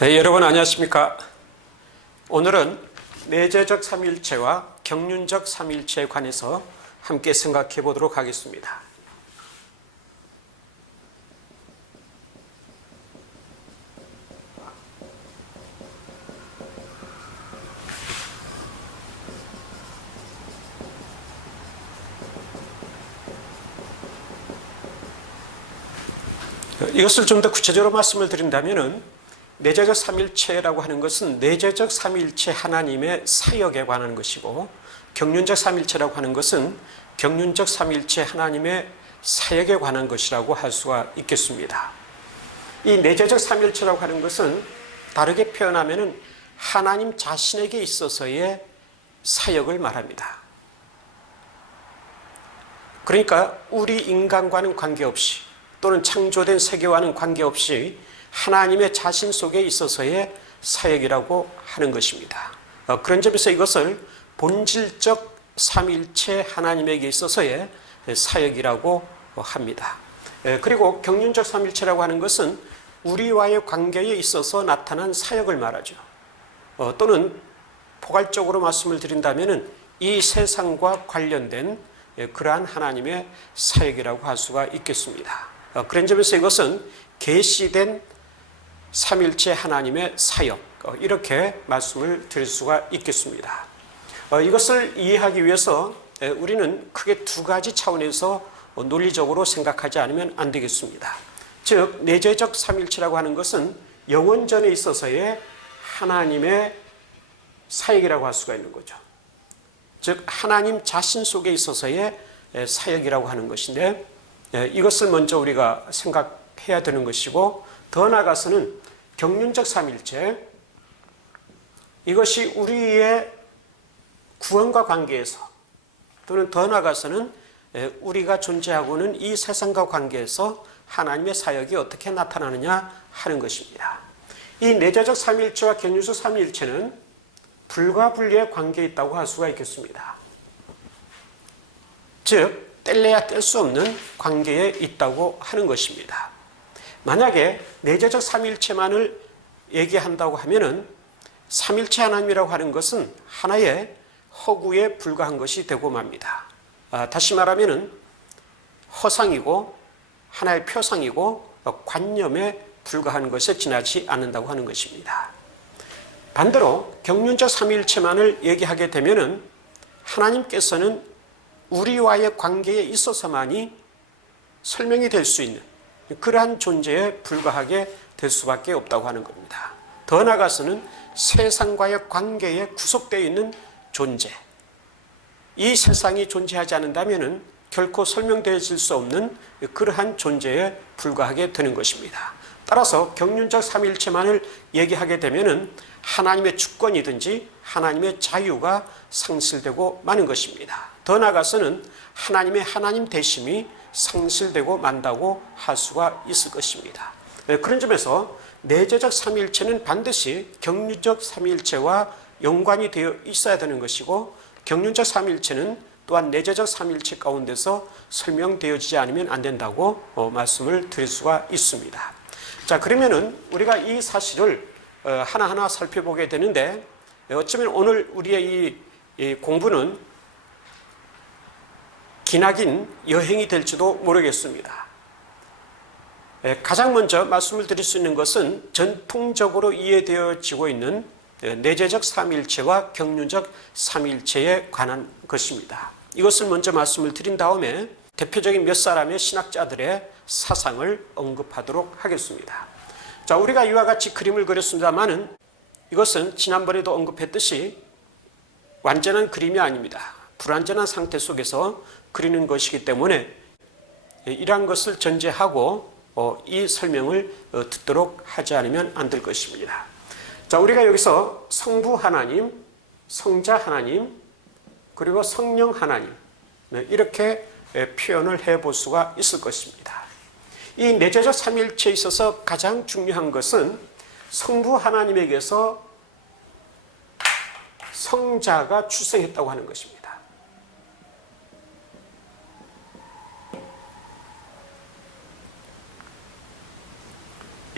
네, 여러분 안녕하십니까? 오늘은 내재적 삼위일체와 경륜적 삼위일체에 관해서 함께 생각해 보도록 하겠습니다. 이것을 좀 더 구체적으로 말씀을 드린다면은 내재적 삼위일체라고 하는 것은 내재적 삼위일체 하나님의 사역에 관한 것이고, 경륜적 삼위일체라고 하는 것은 경륜적 삼위일체 하나님의 사역에 관한 것이라고 할 수가 있겠습니다. 이 내재적 삼위일체라고 하는 것은 다르게 표현하면 하나님 자신에게 있어서의 사역을 말합니다. 그러니까 우리 인간과는 관계없이, 또는 창조된 세계와는 관계없이 하나님의 자신 속에 있어서의 사역이라고 하는 것입니다. 그런 점에서 이것을 본질적 삼위일체 하나님에게 있어서의 사역이라고 합니다. 그리고 경륜적 삼위일체라고 하는 것은 우리와의 관계에 있어서 나타난 사역을 말하죠. 또는 포괄적으로 말씀을 드린다면 이 세상과 관련된 그러한 하나님의 사역이라고 할 수가 있겠습니다. 그런 점에서 이것은 계시된 삼위일체 하나님의 사역, 이렇게 말씀을 드릴 수가 있겠습니다. 이것을 이해하기 위해서 우리는 크게 두 가지 차원에서 논리적으로 생각하지 않으면 안 되겠습니다. 즉, 내재적 삼위일체라고 하는 것은 영원전에 있어서의 하나님의 사역이라고 할 수가 있는 거죠. 즉, 하나님 자신 속에 있어서의 사역이라고 하는 것인데, 이것을 먼저 우리가 생각해야 되는 것이고, 더 나아가서는 경륜적 삼위일체, 이것이 우리의 구원과 관계에서, 또는 더 나아가서는 우리가 존재하고는 이 세상과 관계에서 하나님의 사역이 어떻게 나타나느냐 하는 것입니다. 이 내재적 삼위일체와 경륜적 삼위일체는 불과 분리의 관계에 있다고 할 수가 있겠습니다. 즉, 뗄래야 뗄 수 없는 관계에 있다고 하는 것입니다. 만약에 내재적 삼위일체만을 얘기한다고 하면은 삼위일체 하나님이라고 하는 것은 하나의 허구에 불과한 것이 되고 맙니다. 다시 말하면은 허상이고 하나의 표상이고 관념에 불과한 것에 지나지 않는다고 하는 것입니다. 반대로 경륜적 삼위일체만을 얘기하게 되면은 하나님께서는 우리와의 관계에 있어서만이 설명이 될 수 있는 그러한 존재에 불과하게 될 수밖에 없다고 하는 겁니다. 더 나아가서는 세상과의 관계에 구속되어 있는 존재, 이 세상이 존재하지 않는다면 결코 설명되어질 수 없는 그러한 존재에 불과하게 되는 것입니다. 따라서 경륜적 삼위일체만을 얘기하게 되면 하나님의 주권이든지 하나님의 자유가 상실되고 마는 것입니다. 더 나아가서는 하나님의 하나님 되심이 상실되고 만다고 할 수가 있을 것입니다. 그런 점에서 내재적 삼위일체는 반드시 경륜적 삼위일체와 연관이 되어 있어야 되는 것이고, 경륜적 삼위일체는 또한 내재적 삼위일체 가운데서 설명되어지지 않으면 안 된다고 말씀을 드릴 수가 있습니다. 자, 그러면은 우리가 이 사실을 하나하나 살펴보게 되는데, 어쩌면 오늘 우리의 이 공부는 기나긴 여행이 될지도 모르겠습니다. 가장 먼저 말씀을 드릴 수 있는 것은 전통적으로 이해되어지고 있는 내재적 삼위일체와 경륜적 삼위일체에 관한 것입니다. 이것을 먼저 말씀을 드린 다음에 대표적인 몇 사람의 신학자들의 사상을 언급하도록 하겠습니다. 자, 우리가 이와 같이 그림을 그렸습니다만은 이것은 지난번에도 언급했듯이 완전한 그림이 아닙니다. 불완전한 상태 속에서 그리는 것이기 때문에 이러한 것을 전제하고 이 설명을 듣도록 하지 않으면 안 될 것입니다. 자, 우리가 여기서 성부 하나님, 성자 하나님, 그리고 성령 하나님, 이렇게 표현을 해볼 수가 있을 것입니다. 이 내재적 삼위일체에 있어서 가장 중요한 것은 성부 하나님에게서 성자가 출생했다고 하는 것입니다.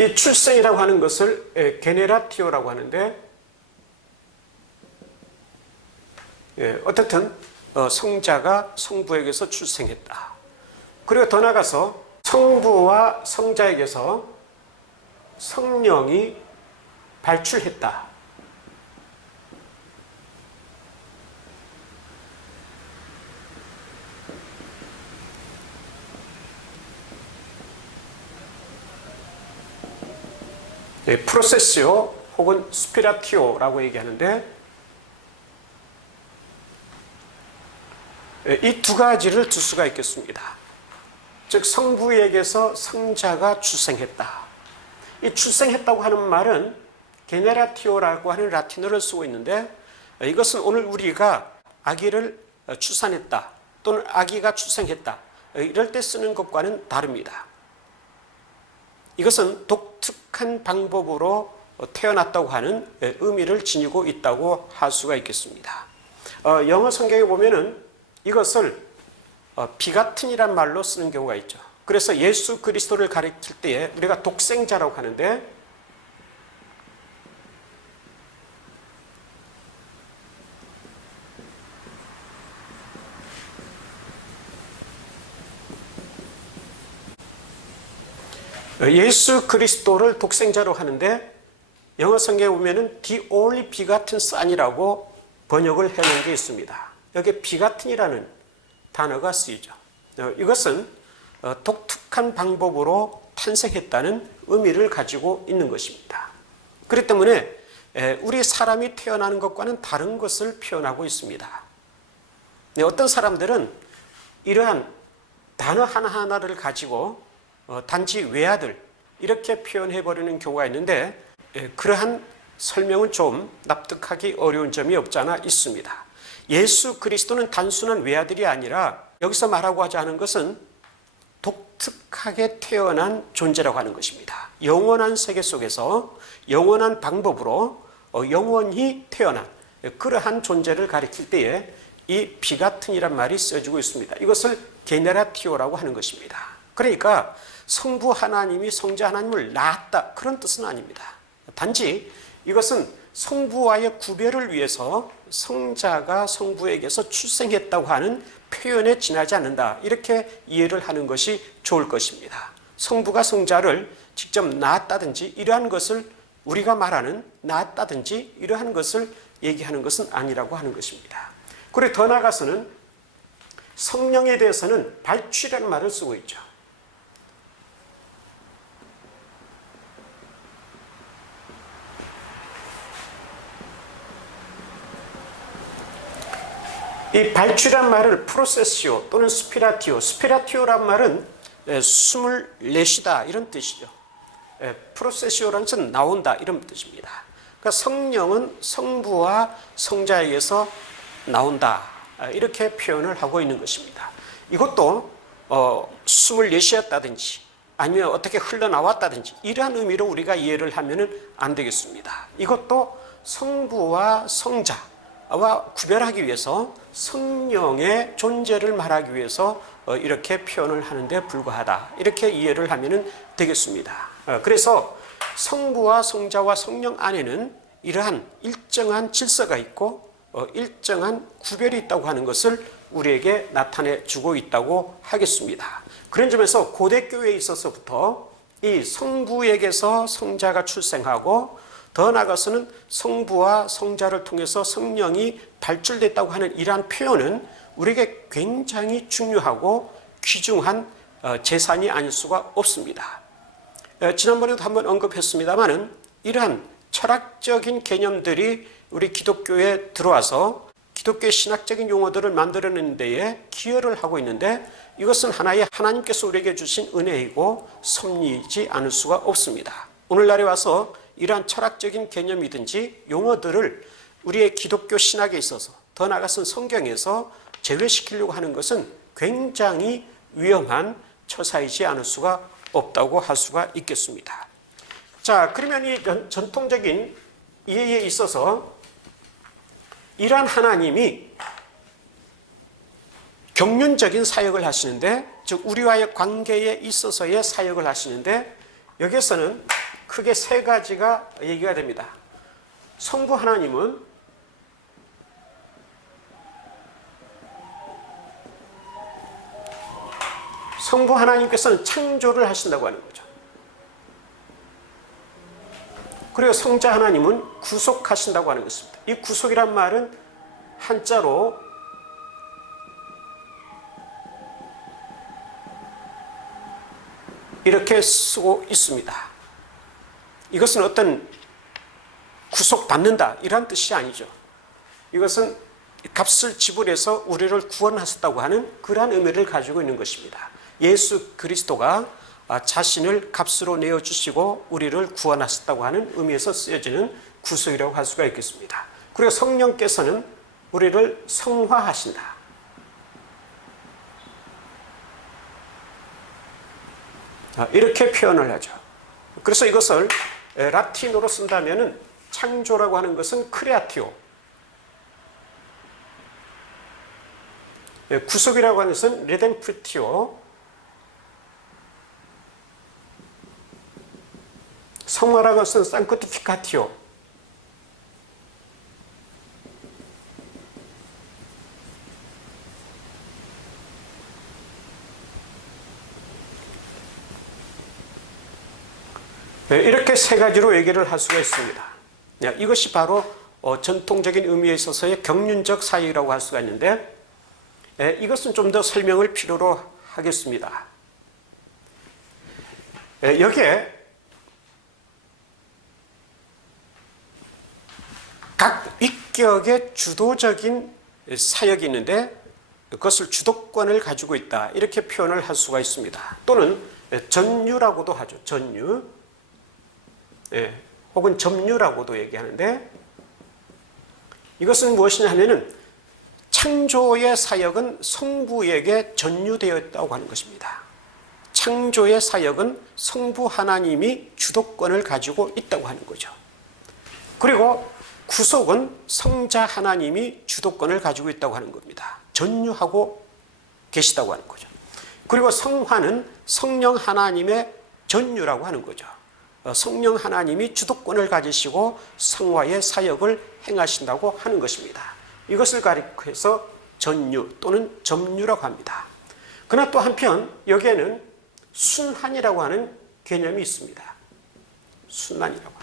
이 출생이라고 하는 것을 게네라티오라고 하는데, 어떻든 성자가 성부에게서 출생했다. 그리고 더 나아가서 성부와 성자에게서 성령이 발출했다. 프로세시오 혹은 스피라티오라고 얘기하는데, 이 두 가지를 들 수가 있겠습니다. 즉 성부에게서 성자가 출생했다. 이 출생했다고 하는 말은 게네라티오라고 하는 라틴어를 쓰고 있는데, 이것은 오늘 우리가 아기를 출산했다 또는 아기가 출생했다 이럴 때 쓰는 것과는 다릅니다. 이것은 독특한 방법으로 태어났다고 하는 의미를 지니고 있다고 할 수가 있겠습니다. 영어 성경에 보면은 이것을 비가튼이란 말로 쓰는 경우가 있죠. 그래서 예수 그리스도를 가리킬 때에 우리가 독생자라고 하는데, 예수 그리스도를 독생자로 하는데, 영어 성경에 보면은 the only begotten son이라고 번역을 해놓은 게 있습니다. 여기에 begatten이라는 단어가 쓰이죠. 이것은 독특한 방법으로 탄생했다는 의미를 가지고 있는 것입니다. 그렇기 때문에 우리 사람이 태어나는 것과는 다른 것을 표현하고 있습니다. 어떤 사람들은 이러한 단어 하나하나를 가지고 단지 외아들 이렇게 표현해버리는 경우가 있는데, 그러한 설명은 좀 납득하기 어려운 점이 없지 않아 있습니다. 예수 그리스도는 단순한 외아들이 아니라 여기서 말하고 하자는 것은 독특하게 태어난 존재라고 하는 것입니다. 영원한 세계 속에서 영원한 방법으로 영원히 태어난 그러한 존재를 가리킬 때에 이 비가튼이란 말이 쓰여지고 있습니다. 이것을 게네라티오라고 하는 것입니다. 그러니까 성부 하나님이 성자 하나님을 낳았다 그런 뜻은 아닙니다. 단지 이것은 성부와의 구별을 위해서 성자가 성부에게서 출생했다고 하는 표현에 지나지 않는다, 이렇게 이해를 하는 것이 좋을 것입니다. 성부가 성자를 직접 낳았다든지 이러한 것을 우리가 말하는 낳았다든지 이러한 것을 얘기하는 것은 아니라고 하는 것입니다. 그리고 더 나아가서는 성령에 대해서는 발취라는 말을 쓰고 있죠. 이 발취란 말을 프로세시오 또는 스피라티오란 말은 숨을 내쉬다 이런 뜻이죠. 프로세시오라는 것은 나온다 이런 뜻입니다. 그러니까 성령은 성부와 성자에게서 나온다 이렇게 표현을 하고 있는 것입니다. 이것도 숨을 내쉬었다든지 아니면 어떻게 흘러나왔다든지 이러한 의미로 우리가 이해를 하면 안 되겠습니다. 이것도 성부와 성자와 구별하기 위해서 성령의 존재를 말하기 위해서 이렇게 표현을 하는데 불과하다 이렇게 이해를 하면 되겠습니다. 그래서 성부와 성자와 성령 안에는 이러한 일정한 질서가 있고 일정한 구별이 있다고 하는 것을 우리에게 나타내 주고 있다고 하겠습니다. 그런 점에서 고대교회에 있어서부터 이 성부에게서 성자가 출생하고 더 나아가서는 성부와 성자를 통해서 성령이 발출됐다고 하는 이러한 표현은 우리에게 굉장히 중요하고 귀중한 재산이 아닐 수가 없습니다. 지난번에도 한번 언급했습니다마는 이러한 철학적인 개념들이 우리 기독교에 들어와서 기독교의 신학적인 용어들을 만들어내는 데에 기여를 하고 있는데, 이것은 하나의 하나님께서 우리에게 주신 은혜이고 섭리이지 않을 수가 없습니다. 오늘날에 와서 이러한 철학적인 개념이든지 용어들을 우리의 기독교 신학에 있어서 더 나아가서는 성경에서 제외시키려고 하는 것은 굉장히 위험한 처사이지 않을 수가 없다고 할 수가 있겠습니다. 자, 그러면 이 전통적인 이해에 있어서 이러한 하나님이 경륜적인 사역을 하시는데, 즉 우리와의 관계에 있어서의 사역을 하시는데, 여기에서는 크게 세 가지가 얘기가 됩니다. 성부 하나님께서는 창조를 하신다고 하는 거죠. 그리고 성자 하나님은 구속하신다고 하는 것입니다. 이 구속이란 말은 한자로 이렇게 쓰고 있습니다. 이것은 어떤 구속받는다 이런 뜻이 아니죠. 이것은 값을 지불해서 우리를 구원하셨다고 하는 그러한 의미를 가지고 있는 것입니다. 예수 그리스도가 자신을 값으로 내어주시고 우리를 구원하셨다고 하는 의미에서 쓰여지는 구속이라고 할 수가 있겠습니다. 그리고 성령께서는 우리를 성화하신다. 이렇게 표현을 하죠. 그래서 이것을 라틴어로 쓴다면 창조라고 하는 것은 크레아티오, 구속이라고 하는 것은 레뎀프티오, 성화라고 하는 것은 산크티피카티오, 이렇게 세 가지로 얘기를 할 수가 있습니다. 이것이 바로 전통적인 의미에 있어서의 경륜적 사유라고 할 수가 있는데, 이것은 좀 더 설명을 필요로 하겠습니다. 여기에 각 위격의 주도적인 사역이 있는데 그것을 주도권을 가지고 있다 이렇게 표현을 할 수가 있습니다. 또는 전유라고도 하죠. 전유, 혹은 점유라고도 얘기하는데, 이것은 무엇이냐 하면은 창조의 사역은 성부에게 전유되어 있다고 하는 것입니다. 창조의 사역은 성부 하나님이 주도권을 가지고 있다고 하는 거죠. 그리고 구속은 성자 하나님이 주도권을 가지고 있다고 하는 겁니다. 전유하고 계시다고 하는 거죠. 그리고 성화는 성령 하나님의 전유라고 하는 거죠. 성령 하나님이 주도권을 가지시고 성화의 사역을 행하신다고 하는 것입니다. 이것을 가리켜서 전유 또는 점유라고 합니다. 그러나 또 한편 여기에는 순환이라고 하는 개념이 있습니다. 순환이라고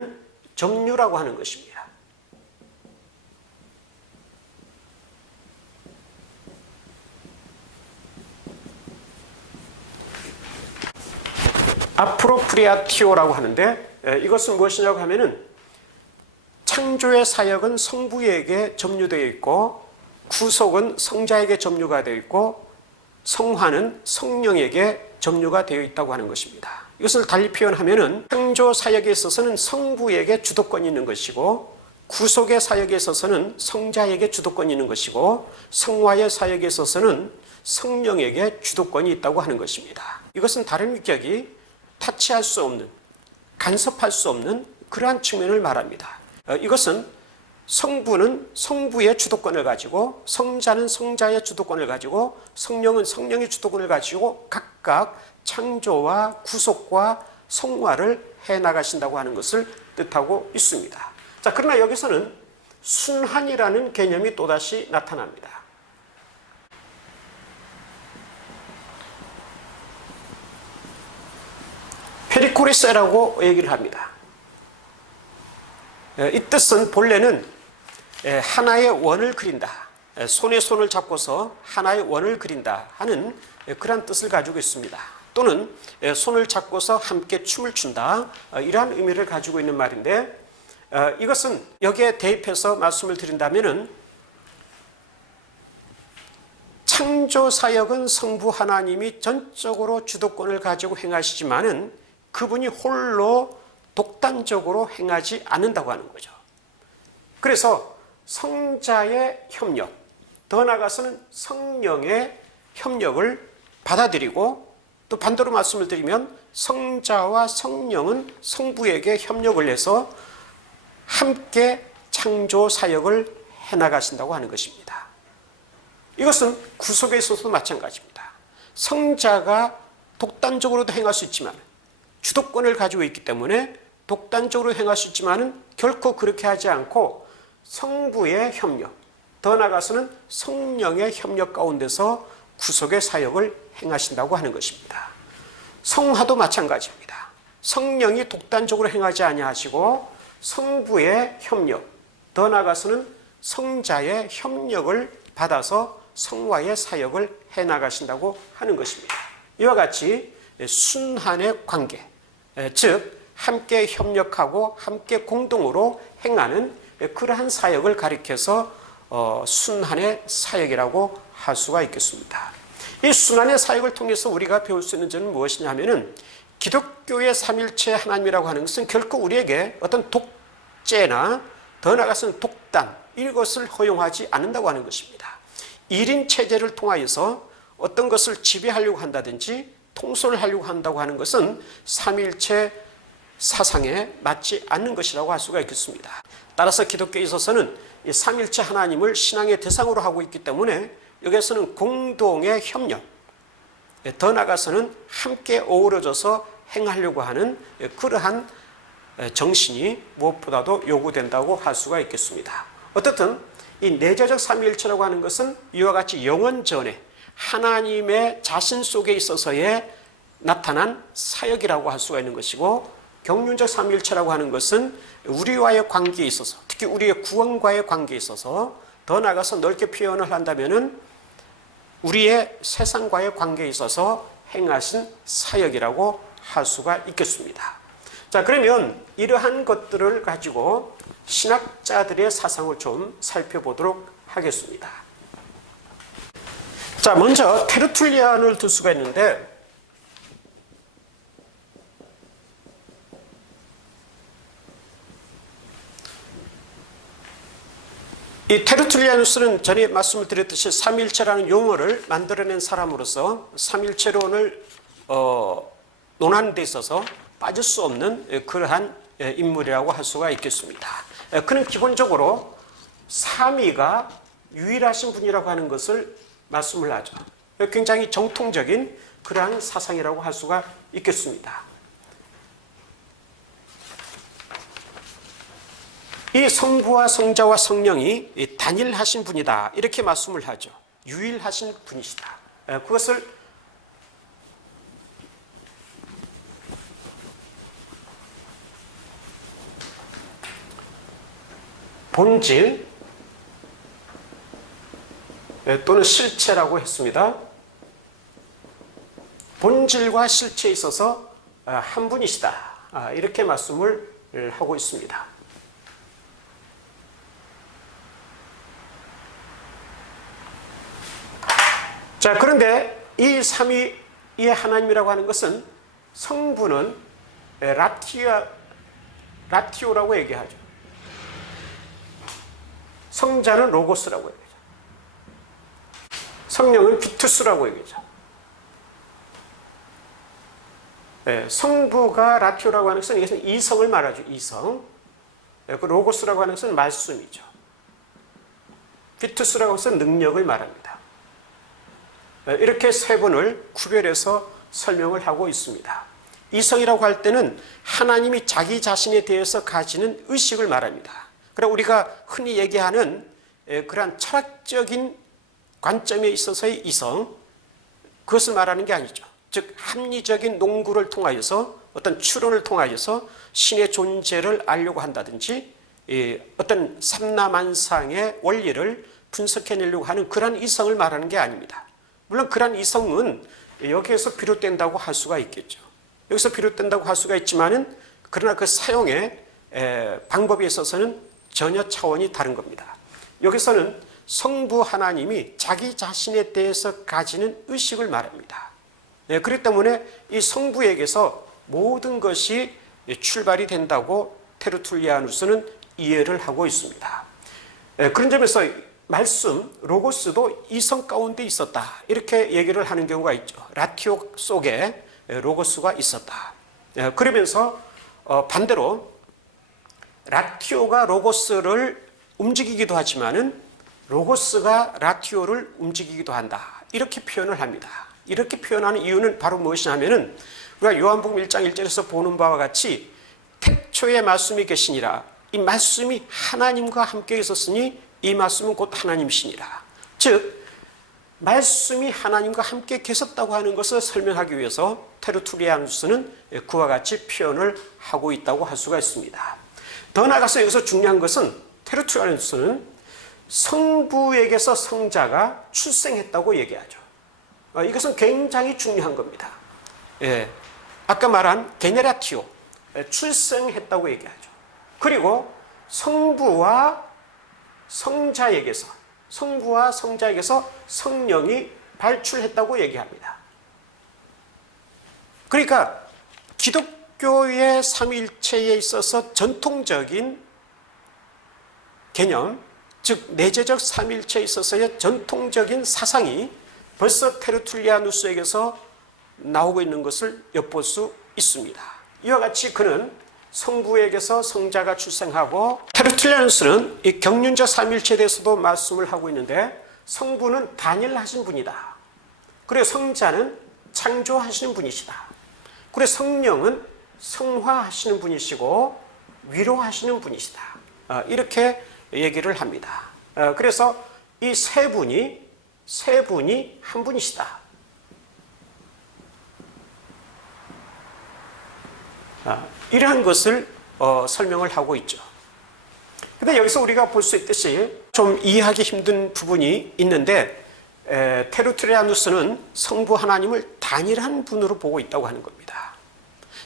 하는 점유라고 하는 것입니다. 아프로프리아티오라고 하는데, 이것은 무엇이냐고 하면은 창조의 사역은 성부에게 점유되어 있고, 구속은 성자에게 점유가 되어 있고, 성화는 성령에게 점유가 되어 있다고 하는 것입니다. 이것을 달리 표현하면은 창조 사역에 있어서는 성부에게 주도권이 있는 것이고, 구속의 사역에 있어서는 성자에게 주도권이 있는 것이고, 성화의 사역에 있어서는 성령에게 주도권이 있다고 하는 것입니다. 이것은 다른 위격이 타치할 수 없는, 간섭할 수 없는 그러한 측면을 말합니다. 이것은 성부는 성부의 주도권을 가지고, 성자는 성자의 주도권을 가지고, 성령은 성령의 주도권을 가지고 각각 창조와 구속과 성화를 해나가신다고 하는 것을 뜻하고 있습니다. 자, 그러나 여기서는 순환이라는 개념이 또다시 나타납니다. 페리코리세라고 얘기를 합니다. 이 뜻은 본래는 하나의 원을 그린다, 손에 손을 잡고서 하나의 원을 그린다 하는 그런 뜻을 가지고 있습니다. 또는 손을 잡고서 함께 춤을 춘다, 이러한 의미를 가지고 있는 말인데, 이것은 여기에 대입해서 말씀을 드린다면은 창조 사역은 성부 하나님이 전적으로 주도권을 가지고 행하시지만은 그분이 홀로 독단적으로 행하지 않는다고 하는 거죠. 그래서 성자의 협력, 더 나아가서는 성령의 협력을 받아들이고, 또 반대로 말씀을 드리면 성자와 성령은 성부에게 협력을 해서 함께 창조 사역을 해나가신다고 하는 것입니다. 이것은 구속에 있어서도 마찬가지입니다. 성자가 독단적으로도 행할 수 있지만 주도권을 가지고 있기 때문에 독단적으로 행할 수 있지만은 결코 그렇게 하지 않고 성부의 협력, 더 나아가서는 성령의 협력 가운데서 구속의 사역을 행하신다고 하는 것입니다. 성화도 마찬가지입니다. 성령이 독단적으로 행하지 아니하시고 성부의 협력, 더 나아가서는 성자의 협력을 받아서 성화의 사역을 해나가신다고 하는 것입니다. 이와 같이 순환의 관계, 즉 함께 협력하고 함께 공동으로 행하는 그러한 사역을 가리켜서 순환의 사역이라고 할 수가 있겠습니다. 이 순환의 사역을 통해서 우리가 배울 수 있는 점은 무엇이냐 하면은 기독교의 삼일체 하나님이라고 하는 것은 결코 우리에게 어떤 독재나 더 나아가서는 독단 이것을 허용하지 않는다고 하는 것입니다. 1인 체제를 통하여서 어떤 것을 지배하려고 한다든지 통솔을 하려고 한다고 하는 것은 삼일체 사상에 맞지 않는 것이라고 할 수가 있겠습니다. 따라서 기독교에 있어서는 이 삼일체 하나님을 신앙의 대상으로 하고 있기 때문에 여기에서는 공동의 협력, 더 나아가서는 함께 어우러져서 행하려고 하는 그러한 정신이 무엇보다도 요구된다고 할 수가 있겠습니다. 어떻든 이 내재적 삼위일체라고 하는 것은 이와 같이 영원 전에 하나님의 자신 속에 있어서의 나타난 사역이라고 할 수가 있는 것이고, 경륜적 삼위일체라고 하는 것은 우리와의 관계에 있어서, 특히 우리의 구원과의 관계에 있어서 더 나아가서 넓게 표현을 한다면은 우리의 세상과의 관계에 있어서 행하신 사역이라고 할 수가 있겠습니다. 자, 그러면 이러한 것들을 가지고 신학자들의 사상을 좀 살펴보도록 하겠습니다. 자, 먼저 테르툴리안을 들 수가 있는데, 이 테르툴리아누스는 전에 말씀을 드렸듯이 삼일체라는 용어를 만들어낸 사람으로서 삼일체론을 논하는 데 있어서 빠질 수 없는 그러한 인물이라고 할 수가 있겠습니다. 그는 기본적으로 삼위가 유일하신 분이라고 하는 것을 말씀을 하죠. 굉장히 정통적인 그러한 사상이라고 할 수가 있겠습니다. 이 성부와 성자와 성령이 단일하신 분이다, 이렇게 말씀을 하죠. 유일하신 분이시다. 그것을 본질 또는 실체라고 했습니다. 본질과 실체에 있어서 한 분이시다, 이렇게 말씀을 하고 있습니다. 자, 그런데 이 삼위의 하나님이라고 하는 것은 성부는 라티오라고 얘기하죠. 성자는 로고스라고 얘기하죠. 성령은 비투스라고 얘기하죠. 성부가 라티오라고 하는 것은 이것은 이성을 말하죠. 이성. 그 로고스라고 하는 것은 말씀이죠. 비투스라고 하는 것은 능력을 말합니다. 이렇게 세 분을 구별해서 설명을 하고 있습니다. 이성이라고 할 때는 하나님이 자기 자신에 대해서 가지는 의식을 말합니다. 그러나 우리가 흔히 얘기하는 그러한 철학적인 관점에 있어서의 이성, 그것을 말하는 게 아니죠. 즉 합리적인 농구를 통하여서, 어떤 추론을 통하여서 신의 존재를 알려고 한다든지 어떤 삼라만상의 원리를 분석해내려고 하는 그러한 이성을 말하는 게 아닙니다. 물론 그러한 이성은 여기에서 비롯된다고 할 수가 있겠죠. 여기서 비롯된다고 할 수가 있지만은, 그러나 그 사용의 방법에 있어서는 전혀 차원이 다른 겁니다. 여기서는 성부 하나님이 자기 자신에 대해서 가지는 의식을 말합니다. 그렇기 때문에 이 성부에게서 모든 것이 출발이 된다고 테르툴리아누스는 이해를 하고 있습니다. 그런 점에서 말씀, 로고스도 이성 가운데 있었다, 이렇게 얘기를 하는 경우가 있죠. 라티오 속에 로고스가 있었다. 그러면서 반대로 라티오가 로고스를 움직이기도 하지만은 로고스가 라티오를 움직이기도 한다, 이렇게 표현을 합니다. 이렇게 표현하는 이유는 바로 무엇이냐면은 우리가 요한복음 1장 1절에서 보는 바와 같이 태초에 말씀이 계시니라. 이 말씀이 하나님과 함께 있었으니 이 말씀은 곧 하나님이시니라. 즉 말씀이 하나님과 함께 계셨다고 하는 것을 설명하기 위해서 테르툴리아누스는 그와 같이 표현을 하고 있다고 할 수가 있습니다. 더 나아가서 여기서 중요한 것은 테르툴리아누스는 성부에게서 성자가 출생했다고 얘기하죠. 이것은 굉장히 중요한 겁니다. 아까 말한 게네라티오, 출생했다고 얘기하죠. 그리고 성부와 성자에게서 성령이 발출했다고 얘기합니다. 그러니까 기독교의 삼위일체에 있어서 전통적인 개념, 즉 내재적 삼위일체에 있어서의 전통적인 사상이 벌써 테르툴리아누스에게서 나오고 있는 것을 엿볼 수 있습니다. 이와 같이 그는 성부에게서 성자가 출생하고, 테르툴리아누스는 이 경륜적 삼위일체에 대해서도 말씀을 하고 있는데 성부는 단일하신 분이다. 그리고 성자는 창조하시는 분이시다. 그리고 성령은 성화하시는 분이시고 위로하시는 분이시다. 이렇게 얘기를 합니다. 그래서 이 세 분이 한 분이시다. 이러한 것을 설명을 하고 있죠. 근데 여기서 우리가 볼 수 있듯이 좀 이해하기 힘든 부분이 있는데, 테르툴리아누스는 성부 하나님을 단일한 분으로 보고 있다고 하는 겁니다.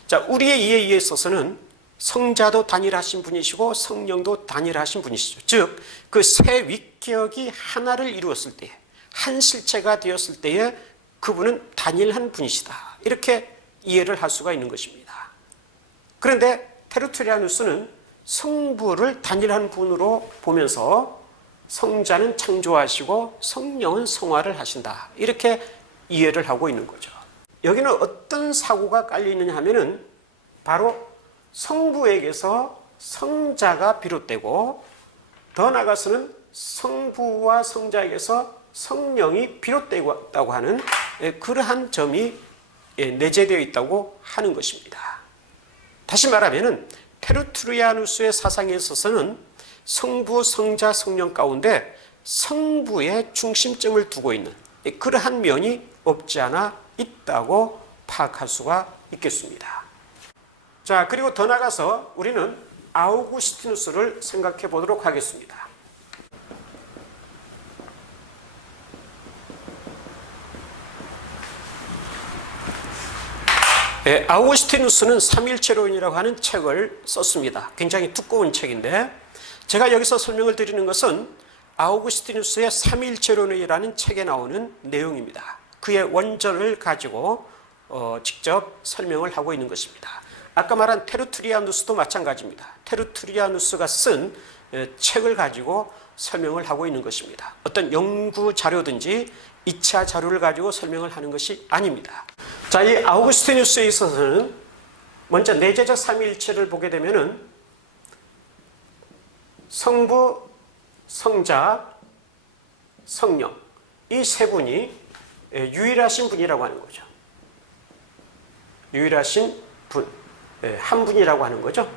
자, 우리의 이해에 있어서는 성자도 단일하신 분이시고 성령도 단일하신 분이시죠. 즉, 그 세 위격이 하나를 이루었을 때에, 한 실체가 되었을 때에 그분은 단일한 분이시다. 이렇게 이해를 할 수가 있는 것입니다. 그런데 테르툴리아누스는 성부를 단일한 분으로 보면서 성자는 창조하시고 성령은 성화를 하신다. 이렇게 이해를 하고 있는 거죠. 여기는 어떤 사고가 깔려 있느냐 하면은 바로 성부에게서 성자가 비롯되고, 더 나아가서는 성부와 성자에게서 성령이 비롯되었다고 하는 그러한 점이 내재되어 있다고 하는 것입니다. 다시 말하면 테르툴리아누스의 사상에 있어서는 성부, 성자, 성령 가운데 성부의 중심점을 두고 있는 그러한 면이 없지 않아 있다고 파악할 수가 있겠습니다. 자, 그리고 더 나아가서 우리는 아우구스티누스를 생각해 보도록 하겠습니다. 아우구스티누스는 삼일체론이라고 하는 책을 썼습니다. 굉장히 두꺼운 책인데, 제가 여기서 설명을 드리는 것은 아우구스티누스의 삼일체론이라는 책에 나오는 내용입니다. 그의 원전을 가지고 직접 설명을 하고 있는 것입니다. 아까 말한 테르툴리아누스도 마찬가지입니다. 테르툴리아누스가 쓴 책을 가지고 설명을 하고 있는 것입니다. 어떤 연구 자료든지 2차 자료를 가지고 설명을 하는 것이 아닙니다. 자, 이 아우구스티누스에 있어서는 먼저 내재적 삼위일체를 보게 되면은 성부, 성자, 성령, 이 세 분이 유일하신 분이라고 하는 거죠. 유일하신 분, 한 분이라고 하는 거죠.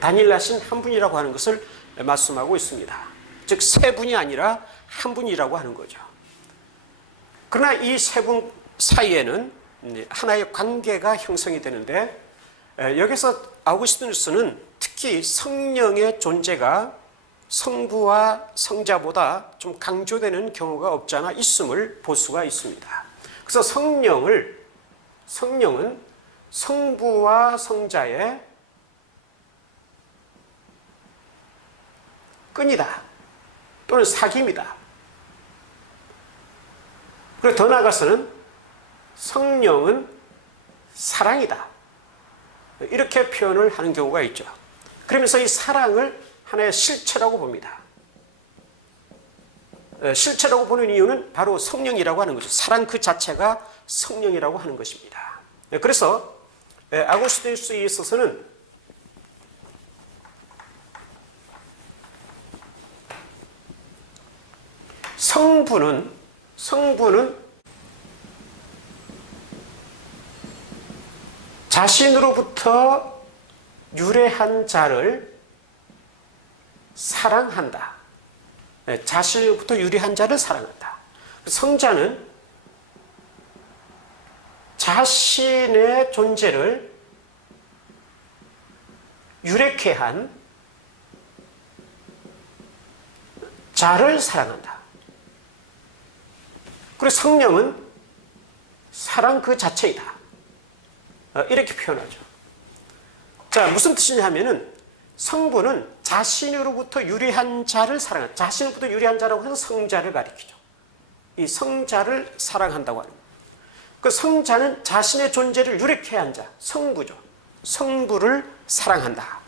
단일하신 한 분이라고 하는 것을 말씀하고 있습니다. 즉 세 분이 아니라 한 분이라고 하는 거죠. 그러나 이 세 분 사이에는 하나의 관계가 형성이 되는데, 여기서 아우구스티누스는 특히 성령의 존재가 성부와 성자보다 좀 강조되는 경우가 없지 않아 있음을 볼 수가 있습니다. 그래서 성령은 성부와 성자의 끈이다, 또는 사귐이다. 그리고 더 나아가서는 성령은 사랑이다, 이렇게 표현을 하는 경우가 있죠. 그러면서 이 사랑을 하나의 실체라고 봅니다. 실체라고 보는 이유는 바로 성령이라고 하는 거죠. 사랑 그 자체가 성령이라고 하는 것입니다. 그래서 아우구스티누스에 있어서는 성부는 자신으로부터 유래한 자를 사랑한다. 자신으로부터 유래한 자를 사랑한다. 성자는 자신의 존재를 유래케 한 자를 사랑한다. 그리고 성령은 사랑 그 자체이다. 이렇게 표현하죠. 자, 무슨 뜻이냐 하면은 성부는 자신으로부터 유래한 자를 사랑한다. 자신으로부터 유래한 자라고 하는 성자를 가리키죠. 이 성자를 사랑한다고 합니다. 그 성자는 자신의 존재를 유래케 한 자, 성부죠. 성부를 사랑한다.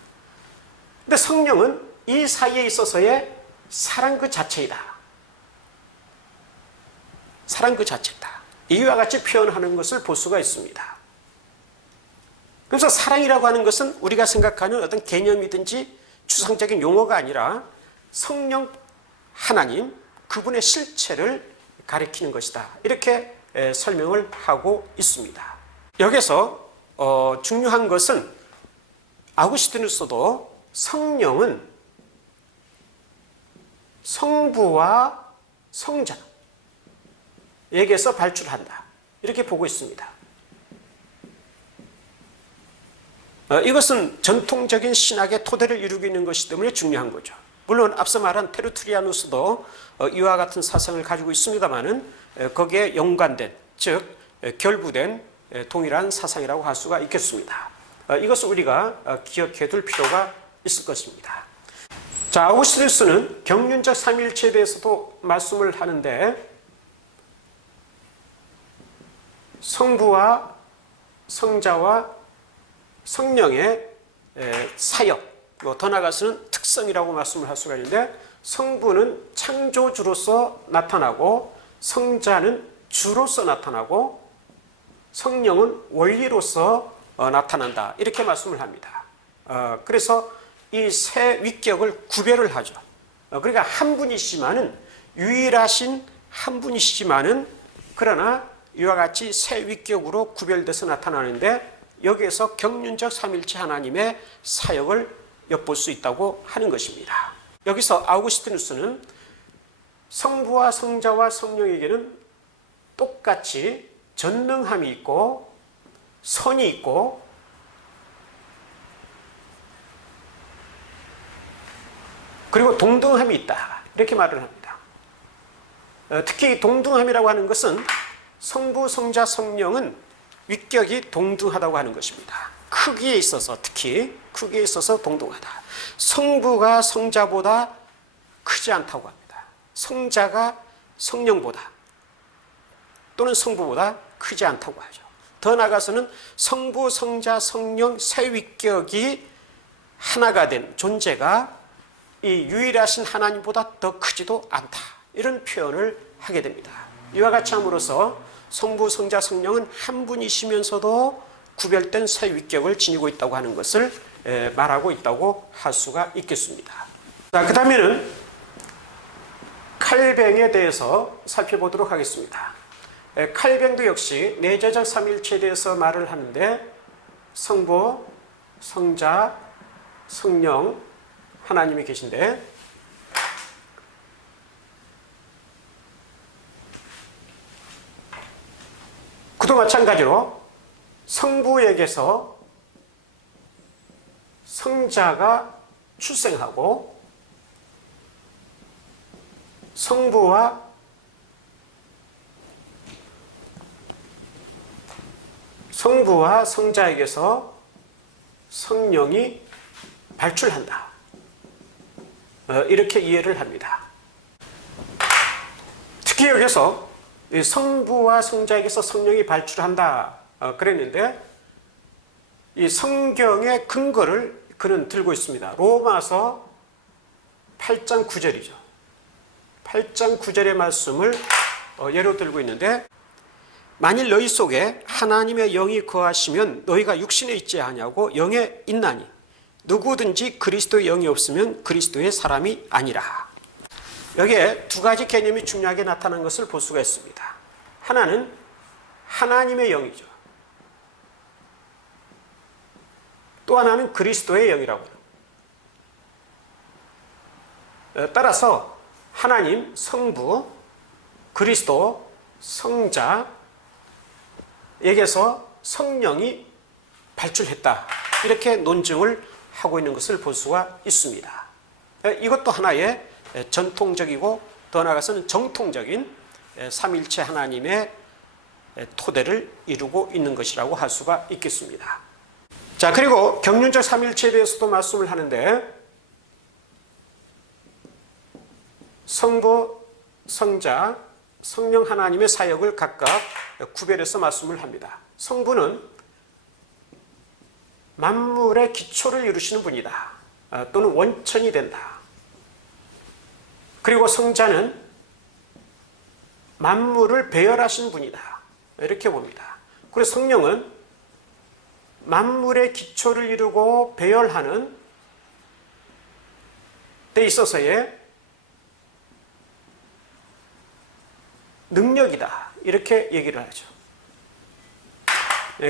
근데 성령은 이 사이에 있어서의 사랑 그 자체이다. 사랑 그 자체다. 이와 같이 표현하는 것을 볼 수가 있습니다. 그래서 사랑이라고 하는 것은 우리가 생각하는 어떤 개념이든지 추상적인 용어가 아니라 성령 하나님, 그분의 실체를 가리키는 것이다. 이렇게 설명을 하고 있습니다. 여기서 중요한 것은 아우구스티누스도 성령은 성부와 성자에게서 발출한다. 이렇게 보고 있습니다. 이것은 전통적인 신학의 토대를 이루고 있는 것이기 때문에 중요한 거죠. 물론 앞서 말한 테르투리아누스도 이와 같은 사상을 가지고 있습니다만은 거기에 연관된, 즉 결부된 동일한 사상이라고 할 수가 있겠습니다. 이것을 우리가 기억해 둘 필요가 있을 것입니다. 자, 아우구스티누스는 경륜적 삼위일체에 대해서도 말씀을 하는데 성부와 성자와 성령의 사역, 더 나아가서는 특성이라고 말씀을 할 수가 있는데 성부는 창조주로서 나타나고 성자는 주로서 나타나고 성령은 원리로서 나타난다. 이렇게 말씀을 합니다. 그래서 이 세 위격을 구별을 하죠. 그러니까 한 분이시지만은 유일하신 한 분이시지만은 그러나 이와 같이 세 위격으로 구별돼서 나타나는데 여기에서 경륜적 삼일체 하나님의 사역을 엿볼 수 있다고 하는 것입니다. 여기서 아우구스티누스는 성부와 성자와 성령에게는 똑같이 전능함이 있고 선이 있고 그리고 동등함이 있다. 이렇게 말을 합니다. 특히 동등함이라고 하는 것은 성부, 성자, 성령은 위격이 동등하다고 하는 것입니다. 크기에 있어서, 특히 크기에 있어서 동등하다. 성부가 성자보다 크지 않다고 합니다. 성자가 성령보다 또는 성부보다 크지 않다고 하죠. 더 나아가서는 성부, 성자, 성령 세 위격이 하나가 된 존재가 이 유일하신 하나님보다 더 크지도 않다. 이런 표현을 하게 됩니다. 이와 같이 함으로써 성부, 성자, 성령은 한 분이시면서도 구별된 세 위격을 지니고 있다고 하는 것을 말하고 있다고 할 수가 있겠습니다. 자, 그 다음에는 칼뱅에 대해서 살펴보도록 하겠습니다. 칼뱅도 역시 내재적 삼일체에 대해서 말을 하는데 성부, 성자, 성령 하나님이 계신데 그도 마찬가지로 성부에게서 성자가 출생하고 성부와 성자에게서 성령이 발출한다. 이렇게 이해를 합니다. 특히 여기서 성부와 성자에게서 성령이 발출한다 그랬는데 이 성경의 근거를 그는 들고 있습니다. 로마서 8장 9절이죠. 8장 9절의 말씀을 예로 들고 있는데 만일 너희 속에 하나님의 영이 거하시면 너희가 육신에 있지 아니하고 영에 있나니 누구든지 그리스도의 영이 없으면 그리스도의 사람이 아니라. 여기에 두 가지 개념이 중요하게 나타난 것을 볼 수가 있습니다. 하나는 하나님의 영이죠. 또 하나는 그리스도의 영이라고 합니다. 따라서 하나님, 성부, 그리스도, 성자에게서 성령이 발출했다. 이렇게 논증을 하고 있는 것을 볼 수가 있습니다. 이것도 하나의 전통적이고 더 나아가서는 정통적인 삼일체 하나님의 토대를 이루고 있는 것이라고 할 수가 있겠습니다. 자, 그리고 경륜적 삼일체에 대해서도 말씀을 하는데 성부, 성자, 성령 하나님의 사역을 각각 구별해서 말씀을 합니다. 성부는 만물의 기초를 이루시는 분이다. 또는 원천이 된다. 그리고 성자는 만물을 배열하신 분이다. 이렇게 봅니다. 그리고 성령은 만물의 기초를 이루고 배열하는 데 있어서의 능력이다. 이렇게 얘기를 하죠.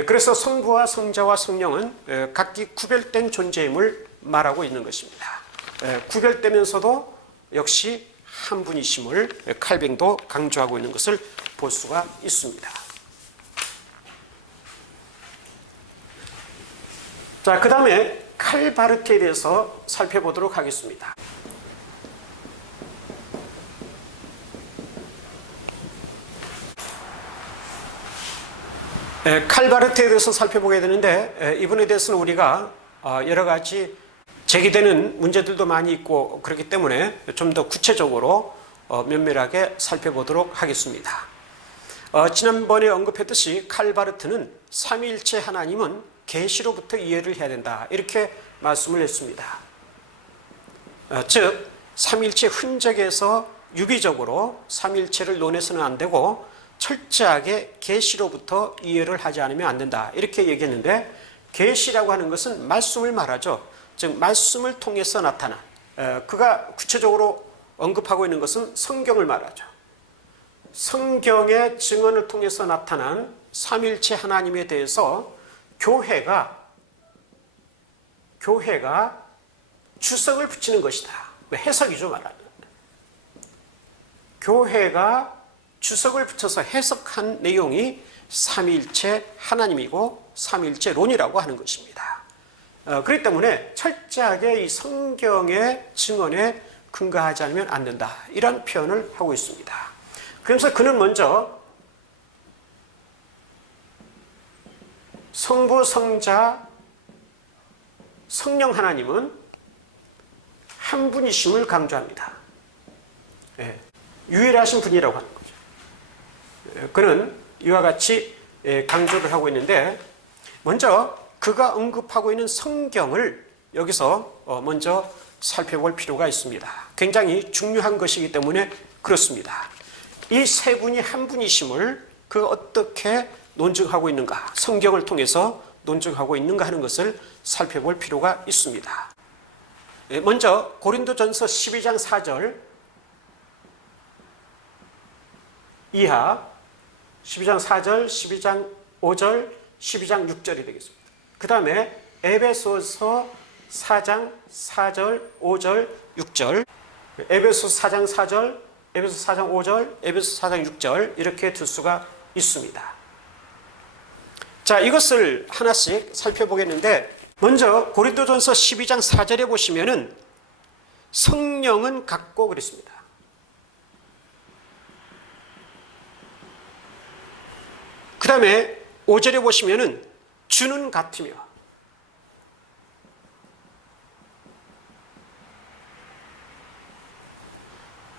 그래서 성부와 성자와 성령은 각기 구별된 존재임을 말하고 있는 것입니다. 구별되면서도 역시 한 분이심을 칼뱅도 강조하고 있는 것을 볼 수가 있습니다. 자, 그 다음에 칼바르트에 대해서 살펴보도록 하겠습니다. 칼바르트에 대해서 살펴보게 되는데 이분에 대해서는 우리가 여러 가지 제기되는 문제들도 많이 있고 그렇기 때문에 좀 더 구체적으로 면밀하게 살펴보도록 하겠습니다. 지난번에 언급했듯이 칼바르트는 삼위일체 하나님은 계시로부터 이해를 해야 된다. 이렇게 말씀을 했습니다. 즉 삼위일체 흔적에서 유기적으로 삼위일체를 논해서는 안 되고 철저하게 계시로부터 이해를 하지 않으면 안 된다. 이렇게 얘기했는데 계시라고 하는 것은 말씀을 말하죠. 즉 말씀을 통해서 나타난 그가 구체적으로 언급하고 있는 것은 성경을 말하죠. 성경의 증언을 통해서 나타난 삼위일체 하나님에 대해서 교회가 주석을 붙이는 것이다. 해석이죠, 말하는. 교회가 주석을 붙여서 해석한 내용이 삼위일체 하나님이고 삼위일체론이라고 하는 것입니다. 그렇기 때문에 철저하게 이 성경의 증언에 근거하지 않으면 안 된다. 이런 표현을 하고 있습니다. 그러면서 그는 먼저 성부, 성자, 성령 하나님은 한 분이심을 강조합니다. 유일하신 분이라고 하는 거죠. 그는 이와 같이 강조를 하고 있는데 먼저 그가 언급하고 있는 성경을 여기서 먼저 살펴볼 필요가 있습니다. 굉장히 중요한 것이기 때문에 그렇습니다. 이 세 분이 한 분이심을 그 어떻게 논증하고 있는가, 성경을 통해서 논증하고 있는가 하는 것을 살펴볼 필요가 있습니다. 먼저 고린도전서 12장 4절 이하 12장 4절, 12장 5절, 12장 6절이 되겠습니다. 그 다음에 에베소서 4장 4절, 5절, 6절, 에베소 4장 4절, 에베소 4장 5절, 에베소 4장 6절 이렇게 둘 수가 있습니다. 자, 이것을 하나씩 살펴보겠는데 먼저 고린도전서 12장 4절에 보시면은 성령은 같고 그랬습니다. 그 다음에 5절에 보시면은 주는 같으며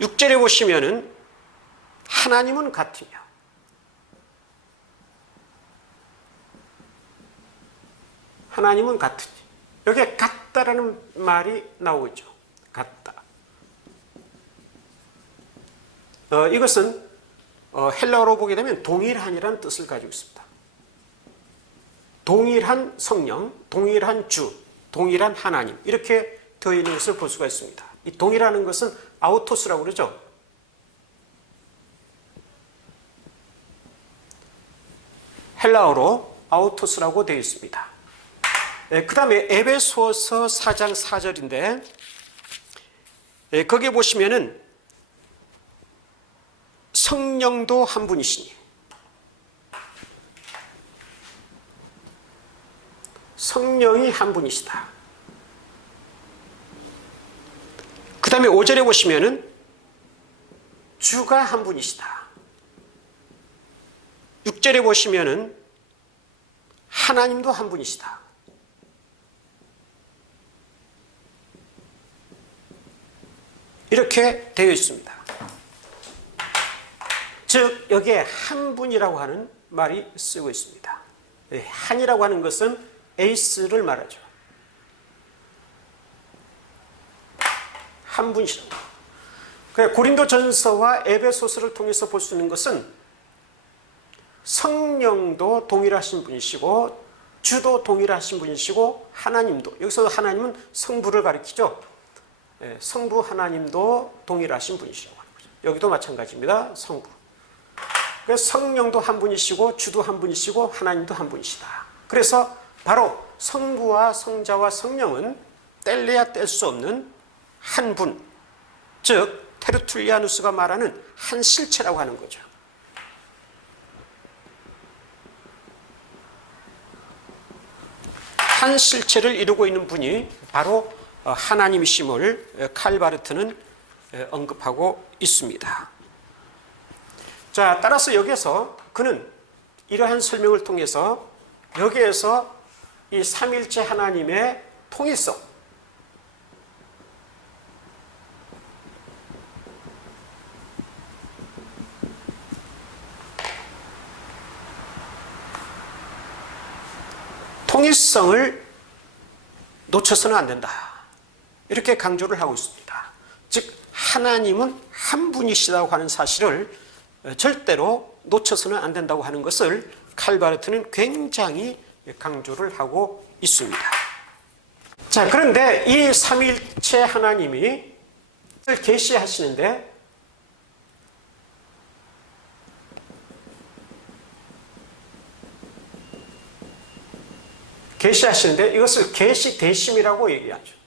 (6절에) 보시면은 하나님은 같으며 하나님은 같으니 여기에 같다라는 말이 나오죠. 같다. 이것은 헬라어로 보게 되면 동일한이라는 뜻을 가지고 있습니다. 동일한 성령, 동일한 주, 동일한 하나님 이렇게 되어 있는 것을 볼 수가 있습니다. 이 동일하는 것은 아우토스라고 그러죠. 헬라어로 아우토스라고 되어 있습니다. 그 다음에 에베소서 4장 4절인데 거기에 보시면은 성령도 한 분이시니, 성령이 한 분이시다. 그 다음에 5절에 보시면은 주가 한 분이시다. 6절에 보시면은 하나님도 한 분이시다. 이렇게 되어 있습니다. 즉 여기에 한 분이라고 하는 말이 쓰고 있습니다. 한이라고 하는 것은 에이스를 말하죠. 한 분이시라고. 고린도전서와 에베소서를 통해서 볼 수 있는 것은 성령도 동일하신 분이시고 주도 동일하신 분이시고 하나님도, 여기서 하나님은 성부를 가리키죠. 성부 하나님도 동일하신 분이시라고 하는 거죠. 여기도 마찬가지입니다. 성부. 그래서 성령도 한 분이시고 주도 한 분이시고 하나님도 한 분이시다. 그래서 바로 성부와 성자와 성령은 뗄래야 뗄 수 없는 한 분, 즉 테르툴리아누스가 말하는 한 실체라고 하는 거죠. 한 실체를 이루고 있는 분이 바로 하나님이심을 칼바르트는 언급하고 있습니다. 자, 따라서 여기에서 그는 이러한 설명을 통해서 여기에서 이 삼일체 하나님의 통일성, 통일성을 놓쳐서는 안 된다. 이렇게 강조를 하고 있습니다. 즉 하나님은 한 분이시다고 하는 사실을 절대로 놓쳐서는 안 된다고 하는 것을 칼바르트는 굉장히 강조를 하고 있습니다. 자, 그런데 이 삼일체 하나님이 계시하시는데 이것을 계시대심이라고 얘기하죠.